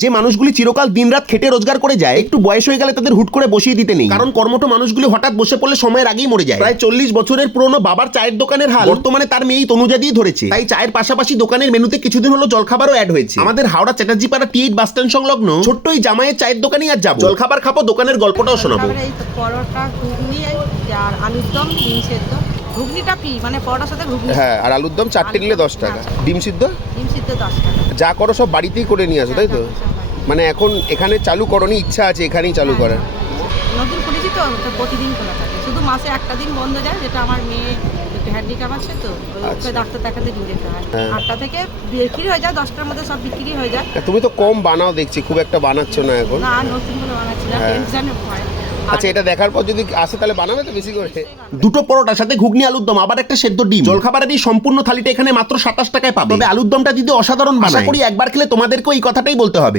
যে মানুষগুলি চিরকাল দিনরাত খেটে রোজগার করে যায়, একটু বয়স হয়ে গেলে তাদের হুট করে বসিয়ে দিতে নেই, কারণ কর্মঠ মানুষগুলি হঠাৎ বসে পড়লে সময়ের আগেই মরে যায়। প্রায় 40 বছরের পুরনো বাবার চায়ের দোকানের হাল বর্তমানে তার মেয়েই তনুজা দিয়ে ধরেছে। তাই চায়ের পাশাপাশি দোকানের মেনুতে কিছুদিন হলো জলখাবারও অ্যাড হয়েছে। আমাদের হাওড়া চ্যাটার্জি পাড়া টি8 বাস স্ট্যান্ড সংলগ্ন ছোট্ট এই জামাইয়ের চায়ের দোকানেই আজ যাবো, জলখাবার খাবো, দোকানের গল্পটাও শোনাবো। এই তো পরোটা, ঘুগনি আর আলুর দম, ডিম সেদ্ধ। ঘুগনিটা ফ্রি, মানে পরোটার সাথে ঘুগনি। হ্যাঁ, আর আলুর দম 4টে নিলে 10 টাকা। ডিম সিদ্ধ? ডিম সিদ্ধ 10 টাকা। যা করো সব বাড়িতেই করে নিয়ে আসো, তাই তো? মানে এখন এখানে চালু করনি, ইচ্ছা আছে এখানেই চালু করার? নতুন খুলেছি তো, তো প্রতিদিন খোলা থাকে, শুধু মাসে একটা দিন বন্ধ যায়, যেটা আমার মেয়ে একটু হ্যান্ডিক্যাপ আছে তো, ওকে ডাক্তার দেখাতে নিয়ে যেতে হয়। 8টা থেকে বিক্রি হয়ে যায়, 10টার মধ্যে সব বিক্রি হয়ে যায়। তুমি তো কম বানাও দেখছি, খুব একটা বানাচ্ছ না এখন। না, নতুন করে বানাচ্ছি না, টেনশনে ভয়। আচ্ছা, এটা দেখার পর যদি আসে তাহলে বানাবে তো বেশি করে? দুটো পরোটার সাথে ঘুগনি, আলুর দম, আবার একটা সেদ্ধ ডিম। জলখাবারের এই সম্পূর্ণ থালিটা এখানে মাত্র 27 টাকায় পাবে। তবে আলুর দমটা যদি অসাধারণ বানায়, আশা করি একবার খেলে তোমাদেরকেও এই কথাটাই বলতে হবে।